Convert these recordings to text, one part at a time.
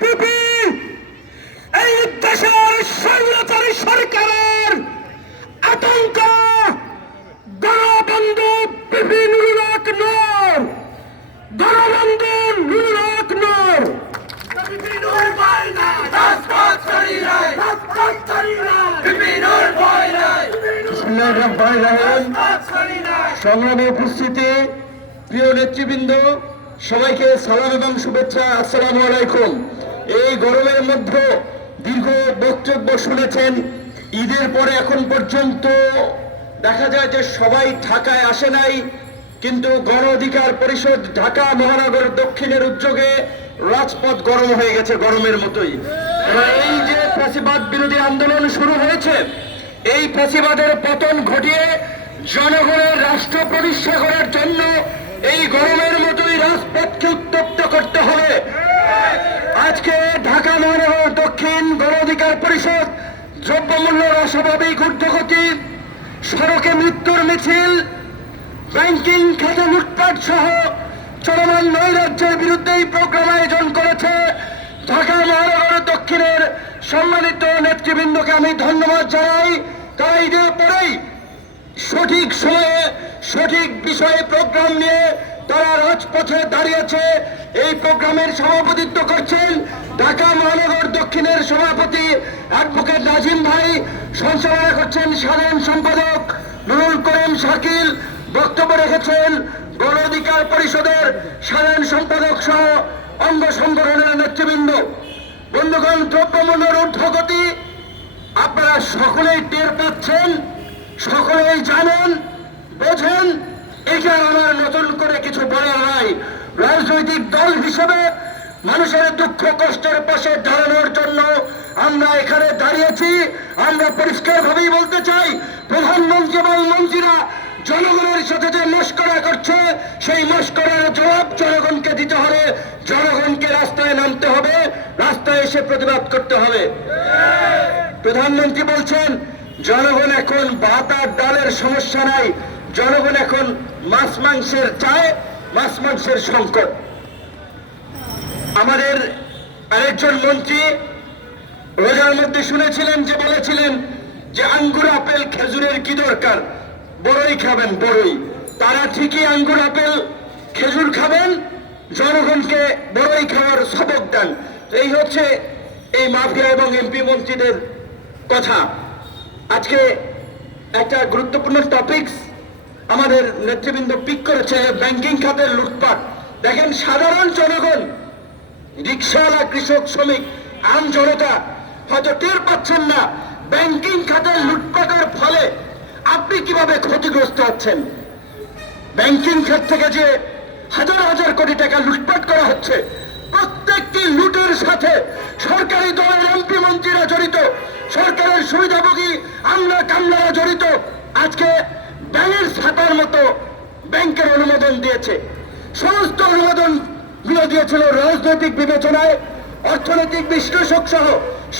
BP এই দেশের স্বৈরাচারী সরকারের আতঙ্ক গণবন্ধু বিপি নূর গণবন্ধু নুরুল হক নূর বিসমিল্লাহির রহমানির রহিম। সংগ্রামে উপস্থিতি প্রিয় নেতৃবৃন্দ সবাইকে সালাম এবং শুভেচ্ছা, আসসালামু আলাইকুম। এই গরমের মধ্যে দীর্ঘ বক্তব্য শুনেছেন। ঈদের পরে এখন পর্যন্ত দেখা যায় যে সবাই ঢাকায় আসে নাই, কিন্তু গণ অধিকার পরিষদ ঢাকা মহানগর দক্ষিণের উদ্যোগে রাজপথ গরম হয়ে গেছে গরমের মতোই। এই যে ফ্যাসিবাদ বিরোধী আন্দোলন শুরু হয়েছে, এই ফ্যাসিবাদের পতন ঘটিয়ে জনগণের রাষ্ট্র প্রতিষ্ঠা করার জন্য এই গরমের মতোই রাজপথকে উত্তপ্ত করতে হবে। আজকে ঢাকা মহানগর দক্ষিণ গণ অধিকার পরিষদ দ্রব্যমূল্যের অস্বাভাবিক ঊর্ধ্বগতি, সড়কে মৃত্যুর মিছিল, ব্যাংকিং খাতে লুটপাট সহ চলমান নৈরাজ্যের বিরুদ্ধে এই প্রোগ্রাম আয়োজন করেছে ঢাকা মহানগর দক্ষিণের সম্মানিত নেতৃবৃন্দকে আমি ধন্যবাদ জানাই। তারা ঈদের পরেই সঠিক সময়ে সঠিক বিষয়ে প্রোগ্রাম নিয়ে তারা রাজপথে দাঁড়িয়েছে, এই প্রোগ্রামের সভাপতিত্ব করছেন ঢাকা মহানগর দক্ষিণের সভাপতি অ্যাডভোকেট নাজিম ভাই। সঞ্চালনা করছেন সাধারণ সম্পাদক নুরুল করিম শাকিল। বক্তব্য রেখেছেন গণ অধিকার পরিষদের সাধারণ সম্পাদক সহ অঙ্গ সংগঠনের নেতৃবৃন্দ। বন্ধুগণ, দ্রব্যমূল্যের ঊর্ধ্বগতি আপনারা সকলেই টের পাচ্ছেন, সকলেই জানেন, বোঝেন এটা আমার নতুন করে কিছু বলার নাই। রাজনৈতিক দল হিসেবে মানুষের দুঃখ কষ্টের পাশে দাঁড়ানোর জন্য আমরা এখানে দাঁড়িয়েছি। আমরা পরিষ্কার ভাবেই বলতে চাই, প্রধানমন্ত্রী এবং মন্ত্রীরা জনগণের সাথে যে মস্করা করছে, সেই মস্করার জবাব জনগণকে দিতে হবে। জনগণকে রাস্তায় নামতে হবে, রাস্তায় এসে প্রতিবাদ করতে হবে। প্রধানমন্ত্রী বলছেন, জনগণ এখন ভাত আর ডালের সমস্যা নাই। জনগণ এখন মাছ মাংসের চায়, মাছ মাংসের সংকট। আমাদের আরেকজন মন্ত্রী রোজার মধ্যে শুনেছিলেন যে, বলেছিলেন যে, আঙ্গুর, আপেল, খেজুরের কি দরকার? বড়ই খাবেন, বড়ই। তারা ঠিকই আঙ্গুর, আপেল, খেজুর খাবেন, জনগণকে বড়ই খাওয়ার সবক দেন। এই হচ্ছে এই মাফিয়া এবং এমপি মন্ত্রীদের কথা। আজকে একটা গুরুত্বপূর্ণ টপিকস আমাদের নেতৃবৃন্দ পিক করেছে ব্যাংকিং খাতের লুটপাট। দেখেন সাধারণ জনগণ, রিক্সাওয়ালা কৃষক, শ্রমিক, আম জনতা, হয়তো টের পাচ্ছেন না, ব্যাংকিং খাতের লুটপাটের ফলে আপনি কীভাবে ক্ষতিগ্রস্ত হচ্ছেন? ব্যাংকিং খাত থেকে যে হাজার হাজার কোটি টাকা লুটপাট করা হচ্ছে, প্রত্যেকটি লুটের সাথে সরকারি দলের এমপি, মন্ত্রীরা জড়িত। সরকারের সুবিধাভোগী, আমরা কামলারা জড়িত। আজকে ব্যাংকের ছাতার মতো ব্যাংকের অনুমোদন দিয়েছে। সমস্ত অনুমোদনগুলো দিয়েছিল রাজনৈতিক বিবেচনায়, অর্থনৈতিক বিশ্লেষক সহ।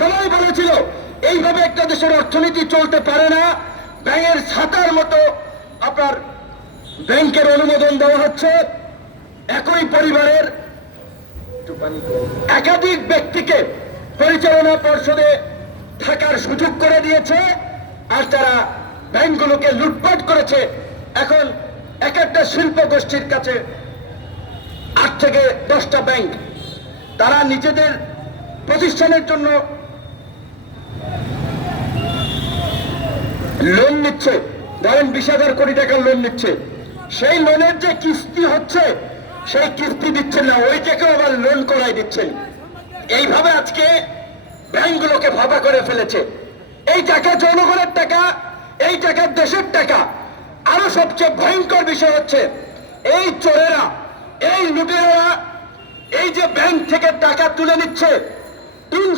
সবাই বলেছিল, এইভাবে একটা দেশের অর্থনীতি চলতে পারে না। ব্যাংকের ছাতার মতো আপনার ব্যাংকের অনুমোদন দেওয়া হচ্ছে। একই পরিবারের একাধিক ব্যক্তিকে পরিচালনা পর্ষদে থাকার সুযোগ করে দিয়েছে। আর তারা ব্যাংকগুলোকে লুটপাট করেছে। এখন এক একটা শিল্প গোষ্ঠীর কাছে আট থেকে দশটা ব্যাংক, তারা নিজেদের প্রতিষ্ঠানের জন্য লোন নিচ্ছে। ধরেন বিশ হাজার কোটি টাকার লোন নিচ্ছে। সেই লোনের যে কিস্তি হচ্ছে, সেই কিস্তি দিচ্ছেন না ওইটাকে আবার লোন করাই দিচ্ছেন। এইভাবে আজকে ব্যাংকগুলোকে ভাবা করে ফেলেছে। এই টাকা জনগণের টাকা এই টাকা দেশের টাকা। আরও সবচেয়ে ভয়ঙ্কর বিষয় হচ্ছে, এই চোরেরা, এই লুটেরা এই যে ব্যাংক থেকে টাকা তুলে নিচ্ছে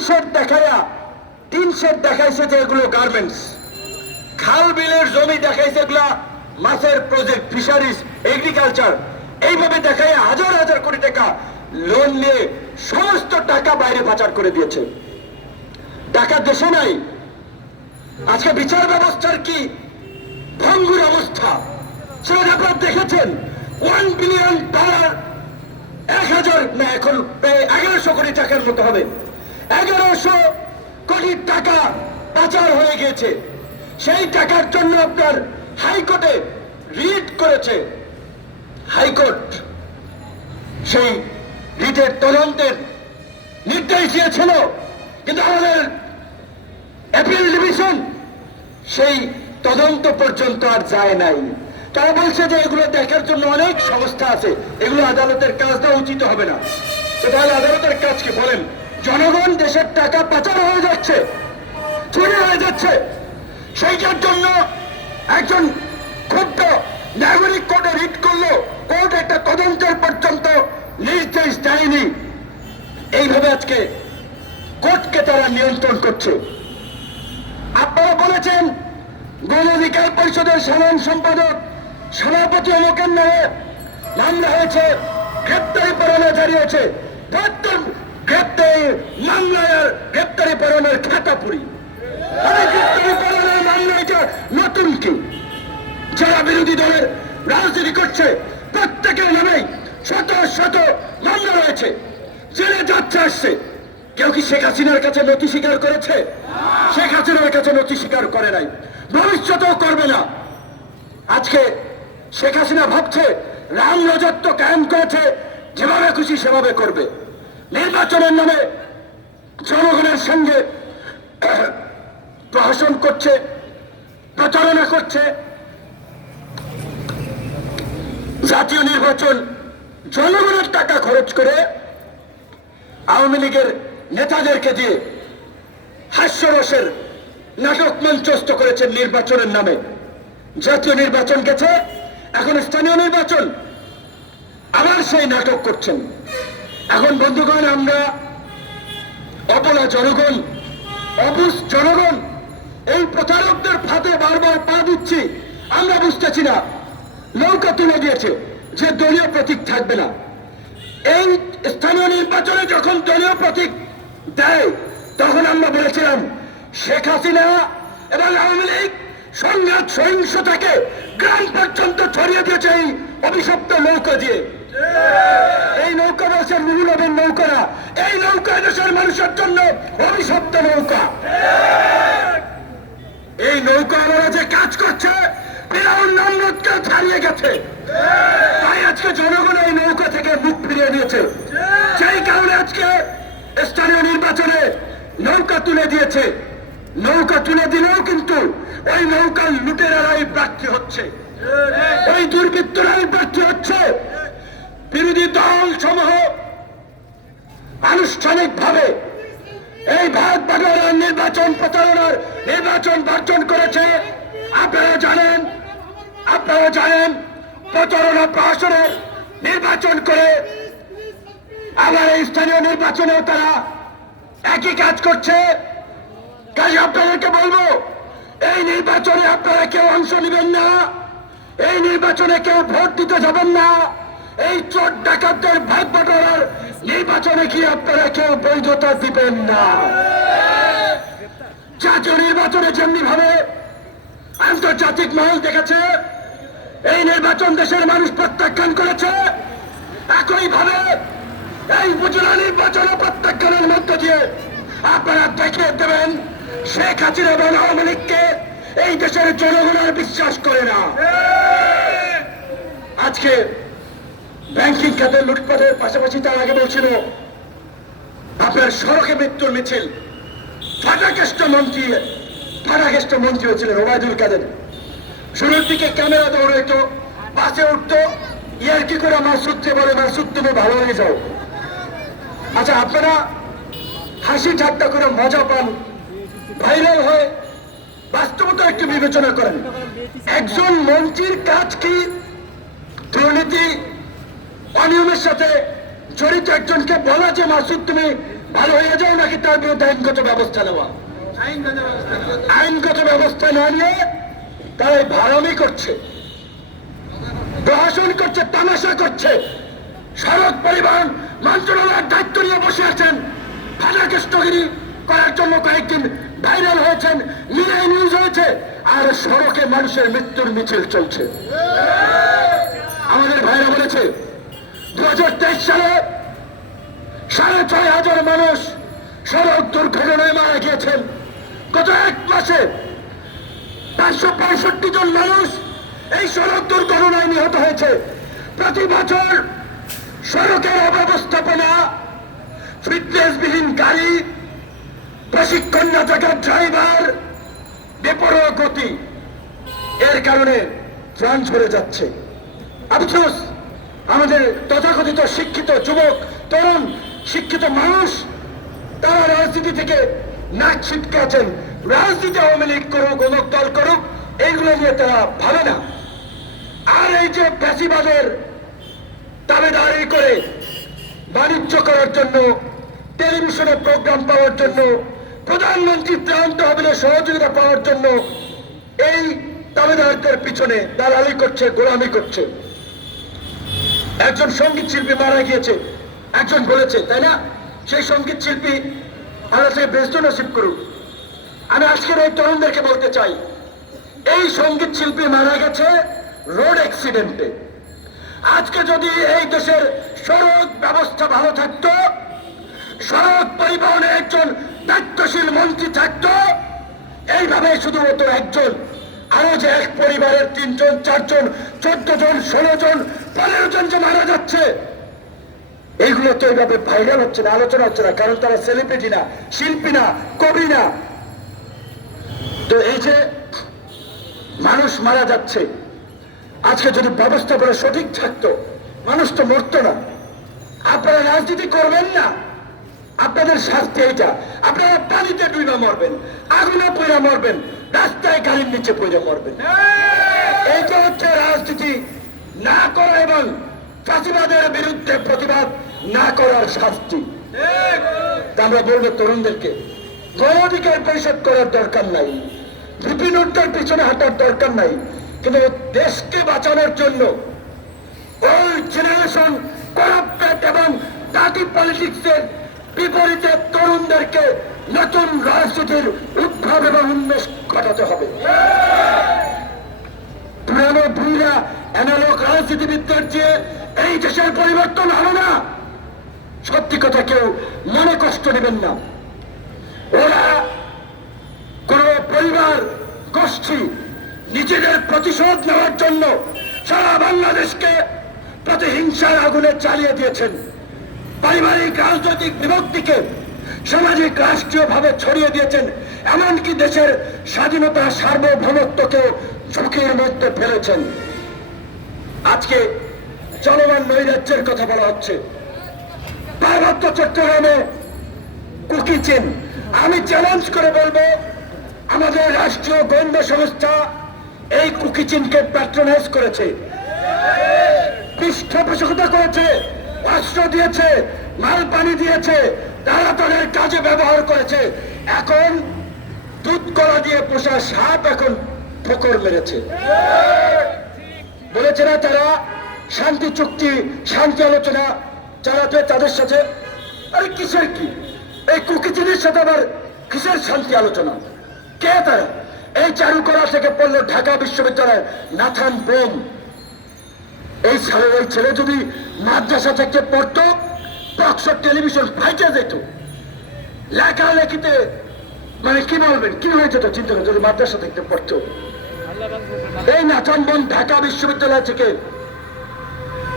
সেট দেখায়া সেট দেখাইছে যে এগুলো গার্মেন্টস খাল বিলের জমি দেখাইছে এগুলা, মাছের প্রজেক্ট ফিশারিজ এগ্রিকালচার এইভাবে দেখায় হাজার হাজার কোটি টাকা লোন নিয়ে সমস্ত টাকা বাইরে পাচার করে দিয়েছে। টাকা দেশে নাই আজকে বিচার ব্যবস্থার কি ভঙ্গুর অবস্থা? সেটা আপনারা দেখেছেন। ওয়ান বিলিয়ন ডলার এক হাজার, না, এখন এগারোশো কোটি টাকার মতো হবে। এগারোশো কোটি টাকা পাচার হয়ে গেছে সেই টাকার জন্য আপনার হাইকোর্টে রিট করেছে। হাইকোর্ট সেই রিটের তদন্তের নির্দেশ দিয়েছিল। কিন্তু আমাদের অ্যাপিল ডিভিশন সেই তদন্ত পর্যন্ত আর যায় নাই। তারা বলছে যে এগুলো দেখার জন্য অনেক সংস্থা আছে। এগুলো আদালতের কাজ দেওয়া উচিত হবে না। তো তাহলে আদালতের কাজ কি বলেন? জনগণ দেশের টাকা পাচার হয়ে যাচ্ছে, চুরি হয়ে যাচ্ছে। সেইটার জন্য একজন ক্ষুব্ধ নাগরিক কোর্টে রিট করল। কোর্ট একটা তদন্তের পর্যন্ত নির্দেশ দেয়নি। এইভাবে আজকে কোর্টকে তারা নিয়ন্ত্রণ করছে। বলেছেন গণ অধিকার পরিষদের সাধারণ সম্পাদক সভাপতি অমুকের নামে মামলা হয়েছে, গ্রেপ্তারি পরোয়ানা জারি হয়েছে গ্রেপ্তারি গ্রেপ্তারি খাতা পুরি। নতুন কি? যারা বিরোধী দলের রাজনীতি করছে, প্রত্যেকের নামেই শত শত মামলা রয়েছে। জেলে যাচ্ছে আসছে। কেউ কি শেখ হাসিনার কাছে নথি স্বীকার করেছে? শেখ হাসিনার কাছে নথি স্বীকার করে নাই। ভবিষ্যতেও করবে না। আজকে শেখ হাসিনা ভাবছে, রাম রাজত্ব কায়েম করেছে, যেভাবে খুশি সেভাবে করবে। নির্বাচনের নামে জনগণের সঙ্গে প্রহসন করছে, প্রচারণা করছে। জাতীয় নির্বাচন জনগণের টাকা খরচ করে আওয়ামী লীগের নেতাদেরকে দিয়ে হাস্যরসের নাটক মঞ্চস্থ করেছেন নির্বাচনের নামে। জাতীয় নির্বাচন গেছে, এখন স্থানীয় নির্বাচন। আবার সেই নাটক করছেন। এখন বন্ধুগণ, আমরা অবলা জনগণ অবুজ জনগণ, এই প্রচারকদের ফাঁদে বারবার পা দিচ্ছি। আমরা বুঝতেছি না, নৌকা তুলে দিয়েছে যে দলীয় প্রতীক থাকবে না। এই স্থানীয় নির্বাচনে যখন দলীয় প্রতীক দেয় তখন আমরা বলেছিলাম, শেখ হাসিনা এবং আওয়ামী লীগ সংঘাত সহিংসতাকে গ্রাম পর্যন্ত ছড়িয়ে দিয়েছে এই অভিশপ্ত নৌকা দিয়ে। এই নৌকা দেশের নুরুল নবীন নৌকা এই নৌকা দেশের মানুষের জন্য অভিশপ্ত নৌকা। এই নৌকা আমরা যে কাজ করছে ফেরাউন নামরুদকে ছাড়িয়ে গেছে তাই আজকে জনগণ এই নৌকা থেকে মুখ ফিরিয়ে নিয়েছে সেই কারণে আজকে স্থানীয় নির্বাচনে নৌকা তুলে দিয়েছে। নৌকা তুলে দিলেও কিন্তু ওই নৌকার লুটেরাই প্রার্থী হচ্ছে। ওই দুর্বৃত্তরাই প্রার্থী হচ্ছে। বিরোধী দল সমূহ আনুষ্ঠানিক ভাবে এই ভারত বাংলার নির্বাচন প্রচারণার নির্বাচন বর্জন করেছে। আপনারা জানেন আপনারা জানেন, প্রচারণা প্রশাসনের নির্বাচন করে আবার এই স্থানীয় নির্বাচনেও তারা একই কাজ করছে। কাজে আপনাদেরকে বলব, এই নির্বাচনে আপনারা কেউ অংশ নেবেন না। এই নির্বাচনে কেউ ভোট দিতে যাবেন না। এই চোর ডাকাতদের ভাগ বটরার নির্বাচনে কি আপনারা কেউ বৈধতা দিবেন না। জাতীয় নির্বাচনে যেমনি ভাবে আন্তর্জাতিক মহল দেখেছে, এই নির্বাচন দেশের মানুষ প্রত্যাখ্যান করেছে। একই ভাবে এই উপজেলা নির্বাচনে প্রত্যাখ্যানের মধ্য দিয়ে আপনারা দেখিয়ে দেবেন, শেখ হাসিনা এবং আওয়ামী লীগকে এই দেশের জনগণ আর বিশ্বাস করে না। আজকে ব্যাংকিং খাতে লুটপাটের পাশাপাশি তার আগে বলছিল, আপনার সড়কে মৃত্যুর মিছিল। ফাটাকেষ্ট মন্ত্রী ফাটাকেষ্ট মন্ত্রী হয়েছিলেন ওবায়দুল কাদের। শুরুর দিকে ক্যামেরা দৌড়াইত, বাসে উঠতো, ইয়ার কি করে মাসুদ যে বলে, মাসুদ, তুমি ভালো হয়ে যাও। আচ্ছা আপনারা হাসি ঠাট্টা করে মজা পান ভাইরাল হয় বাস্তবতা একটু বিবেচনা করেন। একজন মন্ত্রীর কাজ কি? দুর্নীতি অনিয়মের সাথে জড়িত একজনকে বলা যে মাসুদ তুমি ভালো হয়ে যাও নাকি তার বিরুদ্ধে আইনগত ব্যবস্থা নেওয়া? আইনগত ব্যবস্থা না নিয়ে তারা এই ভাড়ামি করছে প্রশাসন করছে তামাশা করছে সড়ক পরিবহন মন্ত্রণালয়ের দায়িত্ব নিয়ে বসে আছেন। ফাটাকেষ্টগিরি করার জন্য কয়েকদিন ভাইরাল হয়েছেন মিডিয়ায় নিউজ হয়েছে, আর সড়কে মানুষের মৃত্যুর মিছিল চলছে। আমাদের ভাইরা বলেছে দু হাজার তেইশ সালে সাড়ে ছয় হাজার মানুষ সড়ক দুর্ঘটনায় মারা গিয়েছেন। গত এক মাসে পাঁচশো পঁয়ষট্টি জন মানুষ এই সড়ক দুর্ঘটনায় নিহত হয়েছে। প্রতি বছর সড়কের অব্যবস্থাপনা ফিটনেসবিহীন গাড়ি প্রশিক্ষণ না থাকার ড্রাইভার বেপরোয়া গতি। এর কারণে প্রাণ ঝরে যাচ্ছে। আফসোস, আমাদের তথাকথিত শিক্ষিত যুবক, তরুণ, শিক্ষিত মানুষ, তারা রাজনীতি থেকে নাক ছিটকে আছেন। রাজনীতি আওয়ামী লীগ করুক, অমুক দল করুক এইগুলো নিয়ে তারা ভাবে না। আর এই যে ফ্যাসিবাদের দাবিদারি করে বাণিজ্য করার জন্য, টেলিভিশনে প্রোগ্রাম পাওয়ার জন্য, প্রধানমন্ত্রী ত্রাণ তহবিলে সহযোগিতা পাওয়ার জন্য এই দাবিদারদের পিছনে দালালি করছে, গোলামি করছে। একজন সংগীত শিল্পী মারা গিয়েছে, একজন বলেছে, তাই না? সেই সংগীত শিল্পী আল্লাহ থেকে ব্যস্ত নসিব করুক। আমি আজকের এই তরুণদেরকে বলতে চাই, এই সংগীত শিল্পী মারা গেছে রোড অ্যাক্সিডেন্টে আজকে যদি এই দেশের সড়ক ব্যবস্থা ভালো থাকতো, সড়ক পরিবহনে একজন দায়িত্বশীল মন্ত্রী থাকতো এইভাবে শুধুমাত্র একজন। আরও যে এক পরিবারের তিনজন, চারজন চোদ্দ জন ষোলো জন পনেরো জন যে মারা যাচ্ছে, এইগুলো তো এইভাবে ভাইরাল হচ্ছে না, আলোচনা হচ্ছে না, কারণ তারা সেলিব্রিটি না, শিল্পী না, কবি না। তো এই যে মানুষ মারা যাচ্ছে আজকে যদি ব্যবস্থাপনা সঠিক থাকতো, মানুষ তো মরতো না। আপনারা রাজনীতি করবেন না। আপনাদের শাস্তি এইটা। আপনারা পানিতে ডুইবা মরবেন, আগুনে পইরা মরবেন, রাস্তায় গাড়ির নিচে পইরা মরবেন। এইটা হচ্ছে রাজনীতি না করা এবং ফাঁসিবাদের বিরুদ্ধে প্রতিবাদ না করার শাস্তি। আমরা বলব তরুণদেরকে, গণ অধিকার পরিষদ করার দরকার নাই। বিপিন পিছনে হাঁটার দরকার নাই। কিন্তু দেশকে বাঁচানোর জন্য ওই জেনারেশন করাপ্টেড এবং পার্টি পলিটিক্সের বিপরীতে তরুণদেরকে নতুন রাজনীতির উদ্ভাব এবং উন্মেষ ঘটাতে হবে। পুরানো ভুইরা অ্যানালগ রাজনীতিবিদদের যে এই দেশের পরিবর্তন হবে না। সত্যি কথা কেউ মনে কষ্ট নেবেন না। ওরা কোন পরিবার গোষ্ঠী নিজেদের প্রতিশোধ নেওয়ার জন্য সারা বাংলাদেশকে প্রতিহিংসার আগুনে চালিয়ে দিয়েছেন। পারিবারিক, রাজনৈতিক বিভক্তিকে সামাজিক রাষ্ট্রীয় ভাবে ছড়িয়ে দিয়েছেন। এমনকি দেশের স্বাধীনতা সার্বভৌমত্বকেও ঝুঁকির মধ্যে ফেলেছেন। আজকে চলমান নৈরাজ্যের কথা বলা হচ্ছে। পার্বত্য চট্টগ্রামে কুকি চেন। আমি চ্যালেঞ্জ করে বলব, আমাদের রাষ্ট্রীয় গোয়েন্দা সংস্থা এই কুকি চিনকে প্যাট্রোনাইজ করেছে। পৃষ্ঠপোষকতা করেছে, অস্ত্র দিয়েছে, মাল পানি দিয়েছে তারা তাদের কাজে ব্যবহার করেছে। এখন দুধ কলা দিয়ে পোষা সাপ এখন ঠোকর মেরেছে। বলেছে না তারা শান্তি চুক্তি, শান্তি আলোচনা চালাতে তাদের সাথে। আরে কিসের কি? এই কুকিচিনের সাথে আবার কিসের শান্তি আলোচনা? কে তারা? এই চারুকলা থেকে পড়ল ঢাকা বিশ্ববিদ্যালয় নাথান বোম। এই ছেলে এই ছেলে যদি মাদ্রাসা থেকে পড়তো বক্সর টেলিভিশন ফাইটে যেত। লেখালেখিতে মানে কি বলবেন, কি হয়ে যেত চিন্তা করে যদি মাদ্রাসা থেকে পড়তো? এই নাথন বোন ঢাকা বিশ্ববিদ্যালয় থেকে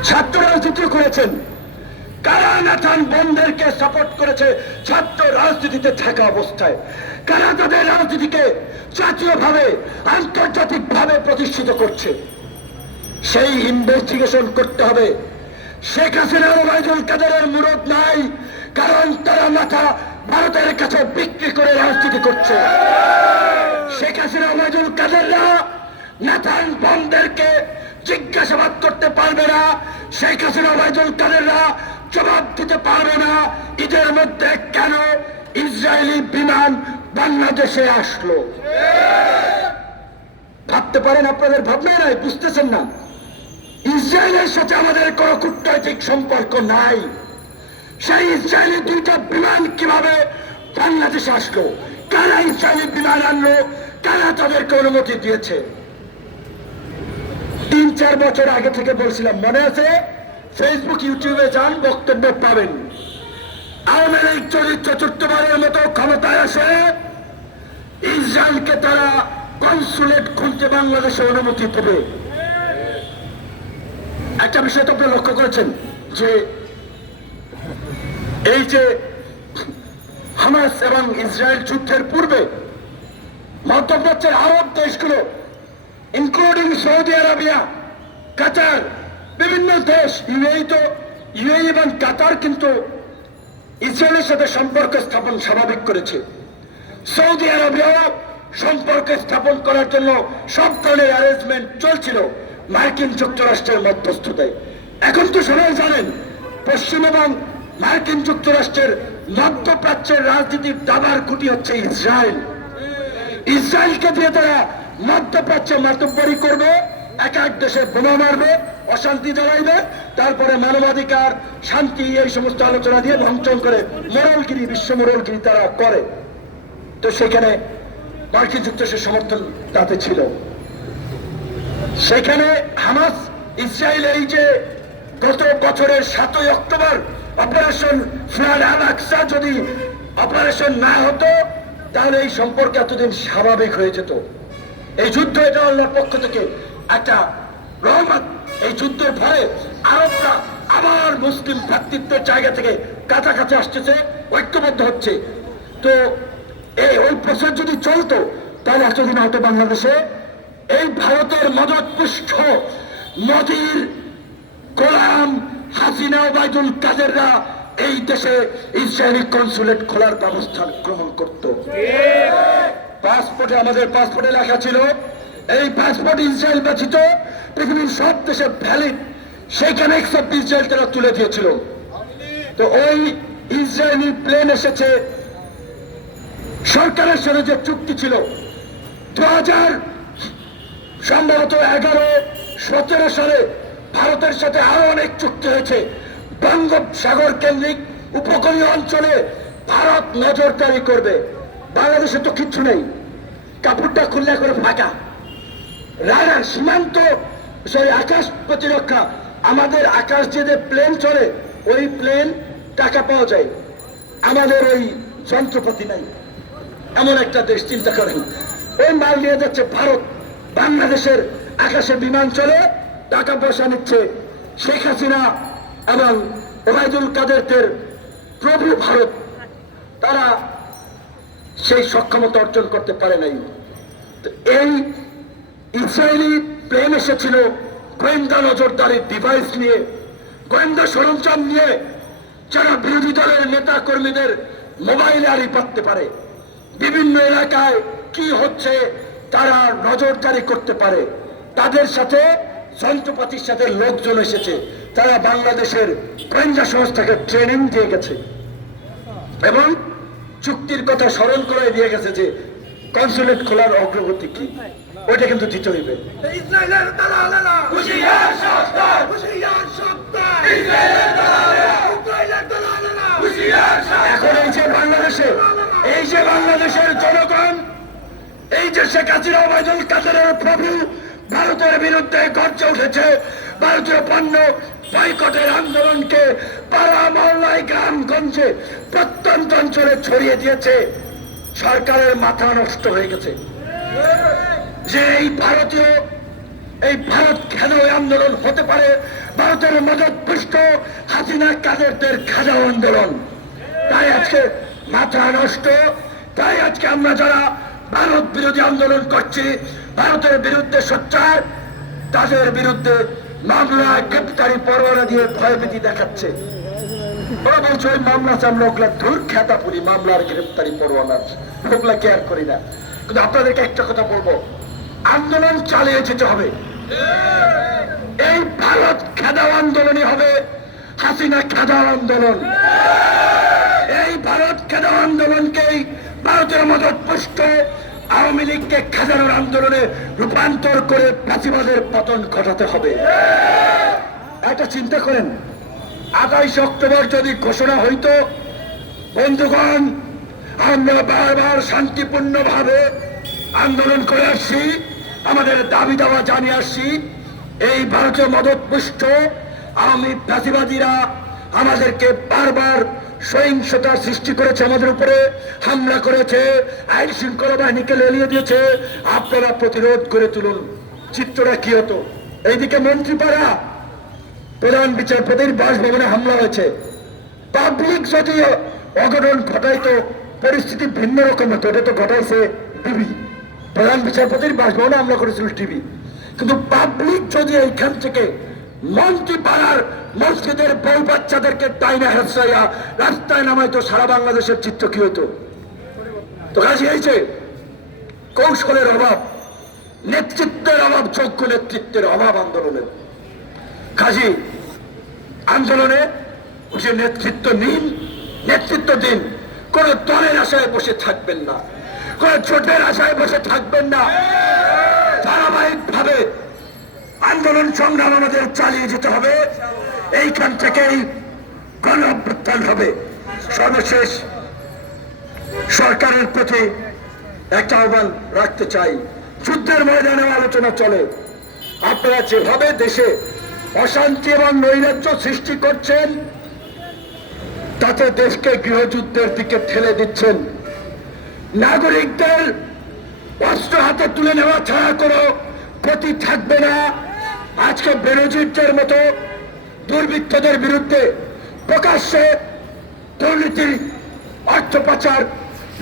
ছাত্র রাজনীতি করেছেন। কারা নাথান বোনদেরকে সাপোর্ট করেছে? ছাত্র রাজনীতিতে থাকা অবস্থায়। কারা তাদের রাজনীতিকে জাতীয়ভাবে, আন্তর্জাতিকভাবে প্রতিষ্ঠিত করছে। সেই ইনভেস্টিগেশন করতে হবে। শেখ হাসিনার ওবায়দুল মুরত নাই, কারণ তারা মাথা ভারতের কাছে বিক্রি করে রাজনীতি করছে। শেখ হাসিনা কাদেররা জিজ্ঞাসাবাদ করতে পারবে না, শেখ হাসিনা কাদেররা জবাব দিতে পারবে না ঈদের মধ্যে কেন ইসরায়েলি বিমান বাংলাদেশে আসলো। ভাবতে পারেন আপনাদের ভাবনা নাই, বুঝতেছেন না? ইসরায়েলের সাথে আমাদের কোনো কূটনৈতিক সম্পর্ক নাই। সেই ইসরায়েলি দুইটা বিমান কীভাবে বাংলাদেশে আসলো? কারা ইসরায়েলি বিমান আনলো? কারা তাদেরকে অনুমতি দিয়েছে? তিন, চার বছর আগে থেকে বলছিলাম, মনে আছে? ফেসবুক ইউটিউবে যান, বক্তব্য পাবেন। আওয়ামী লীগ যদি চতুর্থবারের মতো ক্ষমতায় আসে। ইসরায়েলকে তারা কনসুলেট খুলতে বাংলাদেশে অনুমতি দেবে। একটা বিষয় তো আপনি লক্ষ্য করেছেন যে এই যে হামাস এবং ইসরায়েল যুদ্ধের পূর্বে মধ্যপ্রাচ্যের আরব দেশগুলো ইনক্লুডিং সৌদি আরবিয়া, কাতার, বিভিন্ন দেশ, ইউএই তো, ইউএই এবং কাতার কিন্তু ইসরায়েলের সাথে সম্পর্ক স্থাপন স্বাভাবিক করেছে। সৌদি আরবেও সম্পর্ক স্থাপন করার জন্য সব ধরনের অ্যারেঞ্জমেন্ট চলছিল মার্কিন যুক্তরাষ্ট্রের মধ্যস্থতায় এখন তো সবাই জানেন, পশ্চিম এবং মার্কিন যুক্তরাষ্ট্রের মধ্যপ্রাচ্যের রাজনীতির দাবার খুঁটি হচ্ছে ইসরায়েল। ইসরায়েলকে দিয়ে তারা মধ্যপ্রাচ্যে মাতব্বরি করবে, এক এক দেশে বোমা মারবে, অশান্তি জ্বালাইবে তারপরে মানবাধিকার, শান্তি, এই সমস্ত আলোচনা দিয়ে ধ্বংসন করে মোরলগিরি বিশ্ব মোরলগিরি তারা করে। তো সেখানে মার্কিন যুক্তরাষ্ট্রের সমর্থন তাতে ছিল। সেখানে হামাস ইসরায়েল এই যে গত বছরের সাতই অক্টোবর অপারেশন ফ্লাড যদি অপারেশন না হতো, তাহলে এই সম্পর্ক এতদিন স্বাভাবিক হয়ে যেত। এই যুদ্ধ এটা আল্লাহর পক্ষ থেকে একটা রহমত। এই যুদ্ধের ভয়ে আরবরা আবার মুসলিম ভ্রাতৃত্বের জায়গা থেকে কাছাকাছি আসতেছে, ঐক্যবদ্ধ হচ্ছে। তো ওই প্রসেস যদি চলতো, তাহলে এতদিন হয়তো বাংলাদেশে এই ভারতের মদত পুষ্ট মোদির গোলাম হাসিনা ওবায়দুল কাদেররা এই দেশে ইসরায়েলি কনসুলেট খোলার ব্যবস্থা গ্রহণ করত। পাসপোর্টে আমাদের পাসপোর্টে লেখা ছিল, এই পাসপোর্ট ইসরায়েল ব্যতীত পৃথিবীর সব দেশে ভ্যালিড সেইখানে একসেপ্ট ইসরায়েল তারা তুলে দিয়েছিল। তো ওই ইসরায়েলি প্লেন এসেছে সরকারের সাথে যে চুক্তি ছিল দু হাজার সম্ভবত এগারো, সতেরো সালে ভারতের সাথে আরও অনেক চুক্তি হয়েছে। বঙ্গোপসাগর কেন্দ্রিক উপকূলীয় অঞ্চলে ভারত নজরদারি করবে। বাংলাদেশে তো কিচ্ছু নেই। কাপড়টা খুললে করে ফাঁকা রাডার সীমান্ত, সরি, আকাশ প্রতিরক্ষা। আমাদের আকাশ যে প্লেন চলে ওই প্লেন টাকা পাওয়া যায়। আমাদের ওই যন্ত্রপাতি নাই। এমন একটা দেশ চিন্তা করেন। ওই মাল নিয়ে যাচ্ছে ভারত। বাংলাদেশের আকাশে বিমান চলে, টাকা পয়সা নিচ্ছে শেখ হাসিনা এবং ওবায়দুল কাদেরদের প্রভু ভারত। তারা সেই সক্ষমতা অর্জন করতে পারে নাই। এই ইসরায়েলি প্লেন এসেছিল গোয়েন্দা নজরদারির ডিভাইস নিয়ে, গোয়েন্দা সরঞ্জাম নিয়ে যারা বিরোধী দলের নেতা কর্মীদের মোবাইলে আড়ি পারে। বিভিন্ন এলাকায় কি হচ্ছে তারা নজরদারি করতে পারে। তাদের সাথে যন্ত্রপাতির সাথে লোকজন এসেছে। তারা বাংলাদেশের গোয়েন্দা সংস্থাকে ট্রেনিং দিয়ে গেছে। এবং চুক্তির কথা স্মরণ করে দিয়ে গেছে যে কনসুলেট খোলার অগ্রগতি কি। ওইটা কিন্তু দিতে হইবে। এখন এই যে বাংলাদেশে এই যে বাংলাদেশের জনগণ, এই যে শেখ হাসিনা, ওবায়দুল কাদেরের প্রভু ভারতের বিরুদ্ধে গর্জে উঠেছে, ভারতীয় পণ্য বয়কটের আন্দোলনকে পাড়া মহল্লায় গ্রামগঞ্জে প্রত্যন্ত অঞ্চলে ছড়িয়ে দিয়েছে। সরকারের মাথা নষ্ট হয়ে গেছে। যে এই ভারতীয়, এই ভারত এই আন্দোলন হতে পারে? ভারতের মদত পুষ্ট হাসিনা কাদেরদের খাজাও আন্দোলন। তাই আজকে মাথা নষ্ট। তাই আজকে আমরা যারা ভারত বিরোধী আন্দোলন করছি, ভারতের বিরুদ্ধে সোচ্চার, তাদের বিরুদ্ধে মামলা গ্রেপ্তারি পরোয়ানা দিয়ে ভয়ভীতি দেখাচ্ছে। মামলা মামলার গ্রেপ্তারি পরোয়ানা। কেয়ার কিন্তু আপনাদেরকে একটা কথা বলব, আন্দোলন চালিয়ে যেতে হবে। এই ভারত খেদাও আন্দোলনই হবে। হাসিনা খেদাও আন্দোলন। এই ভারত খেদাও আন্দোলনকেই ভারতের মদত পুষ্ট আওয়ামী লীগকে খেদানোর আন্দোলনে রূপান্তর করে ফাঁসিবাদের পতন ঘটাতে হবে। একটা চিন্তা করেন, আঠাইশ অক্টোবর যদি ঘোষণা হইতো, বন্ধুগণ, আমরা বারবার শান্তিপূর্ণভাবে আন্দোলন করে আসছি, আমাদের দাবি দাওয়া জানিয়ে আসছি, এই ভারতীয় মদত পুষ্ট আওয়ামী ফাঁসিবাদীরা আমাদেরকে বারবার সহিংসতার সৃষ্টি করেছে আমাদের উপরে, হামলা করেছে, আইন শৃঙ্খলা বাহিনীকে লেলিয়ে দিয়েছে। আপনারা প্রতিরোধ করে তুলুন। চিত্রটা কি হতো? এইদিকে মন্ত্রীপাড়া প্রধান বিচারপতির বাসভবনে হামলা হয়েছে। পাবলিক যদি অঘটন ঘটাইতো, পরিস্থিতি ভিন্ন রকম হতো। এটা তো ঘটাইছে টিভি। প্রধান বিচারপতির বাসভবনে হামলা করেছিল টিভি। কিন্তু পাবলিক যদি এইখান থেকে মন্ত্রী পাড়ার মসজিদের বউ বাচ্চাদেরকে টাইনা হেসাইয়া রাস্তায় নামাইতো সারা বাংলাদেশের চিত্র কি হতো তো কাজে হয়েছে কৌশলের অভাব, নেতৃত্বের অভাব, যোগ্য নেতৃত্বের অভাব আন্দোলনের কাজী, আন্দোলনে যে নেতৃত্ব নিন, নেতৃত্ব দিন, কোন দলের আশায় বসে থাকবেন না, কোন জোটের আশায় বসে থাকবেন না। ধারাবাহিক ভাবে আন্দোলন সংগ্রাম আমাদের চালিয়ে যেতে হবে। এইখান থেকেই গণ অভ্যুত্থান হবে। সর্বশেষ সরকারের প্রতি একটা আহ্বান রাখতে চাই। যুদ্ধের ময়দানে আলোচনা চলে। আপনারা যেভাবে দেশে অশান্তি এবং নৈরাজ্য সৃষ্টি করছেন, তাতে দেশকে গৃহযুদ্ধের দিকে ঠেলে দিচ্ছেন। নাগরিকদের অস্ত্র হাতে তুলে নেওয়া ছাড়া কোনো ক্ষতি থাকবে না। আজকে বেরোজিটের মতো দুর্বৃত্তদের বিরুদ্ধে প্রকাশ্যে দুর্নীতি, অর্থ পাচার,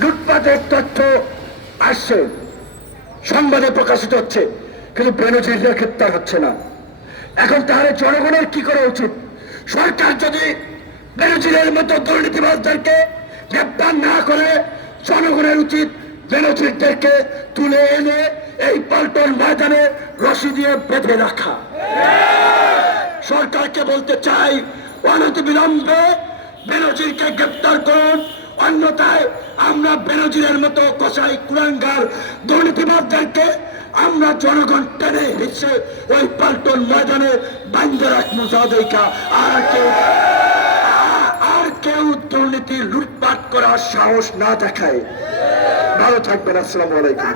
লুটপাটের তথ্য আসছে, সংবাদে প্রকাশিত হচ্ছে, কিন্তু বেনজিররা গ্রেপ্তার হচ্ছে না। এখন তাহলে জনগণের কি করা উচিত? সরকার যদি বেনজিরের মতো দুর্নীতিবাজদেরকে গ্রেপ্তার না করে, জনগণের উচিত বেনজিরদেরকে তুলে এনে এই পল্টন ময়দানে রশি দিয়ে বেঁধে রাখা। সরকারকে বলতে চাই, অনতি বিলম্বে বেনজিরকে গ্রেপ্তার করুন। অন্যথায় আমরা বেনজিরের মতো কসাই কুরাঙ্গার দুর্নীতিবাদদেরকে আমরা জনগণ টেনে হিসে ওই পাল্টন ময়দানে বান্ধে রাখব যাদেরকা আর কেউ আর কেউ দুর্নীতি লুটপাট করার সাহস না দেখায়। ভালো থাকবেন, আসসালামু আলাইকুম।